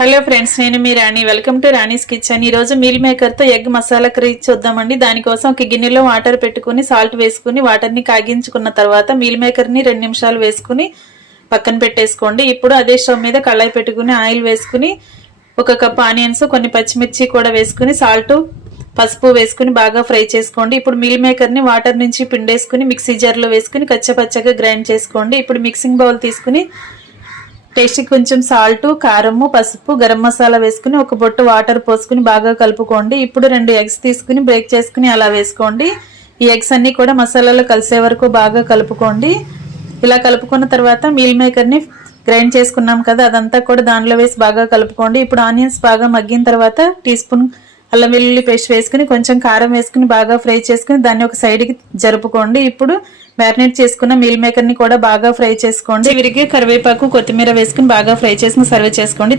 Hello friends, నేను మీ Rani. Welcome to Rani's kitchen. ఈ రోజు మీల్ మేకర్ తో ఎగ్ మసాలా కర్రీ చూద్దామండి. దానికోసం ఒక గిన్నెలో వాటర్ పెట్టుకుని సాల్ట్ వేసుకుని వాటర్ ని కాగించుకున్న తర్వాత మీల్ మేకర్ ని 2 నిమిషాలు వేసుకుని పక్కన పెట్టేసుకోండి. ఇప్పుడు అదే స్టవ్ మీద కళాయి పెట్టుకుని ఆయిల్ వేసుకుని 1 కప్ ఆనియన్స్, కొన్ని పచ్చిమిర్చి కూడా వేసుకుని సాల్ట్, పసుపు వేసుకుని బాగా ఫ్రై చేసుకోండి. ఇప్పుడు మీల్ మేకర్ ని వాటర్ నుంచి పిండేసుకుని మిక్సీ జార్ లో వేసుకుని కచ్చపచ్చగా గ్రైండ్ చేసుకోండి. ఇప్పుడు మిక్సింగ్ బౌల్ తీసుకుని టేస్ట్ కొంచెం సాల్ట్, కారము, పసుపు, గరం మసాలా వేసుకుని 1 బొట్టు వాటర్ పోసుకుని బాగా కలుపుకోండి. ఇప్పుడు 2 ఎగ్స్ తీసుకుని బ్రేక్ చేసుకుని అలా వేసుకోండి. ఈ ఎగ్స్ అన్ని కూడా మసాలాలో కలిసే వరకు బాగా కలుపుకోండి. ఇలా కలుపుకున్న తర్వాత మీల్ మేకర్ ని గ్రైండ్ చేసుకున్నాం కదా, అదంతా కూడా దానిలో వేసి బాగా కలుపుకోండి. ఇప్పుడు ఆనియన్స్ బాగా మగ్గిన తర్వాత టీ స్పూన్ అల్లం వెల్లుల్లి పేస్ట్ వేసుకుని కొంచెం కారం వేసుకుని బాగా ఫ్రై చేసుకుని దాన్ని ఒక సైడ్ కి జరుపుకోండి. ఇప్పుడు మ్యారినేట్ చేసుకున్న మీల్ మేకర్ ని కూడా బాగా ఫ్రై చేసుకోండి. చివరికి కరివేపాకు, కొత్తిమీర వేసుకుని బాగా ఫ్రై చేసుకుని సర్వ్ చేసుకోండి.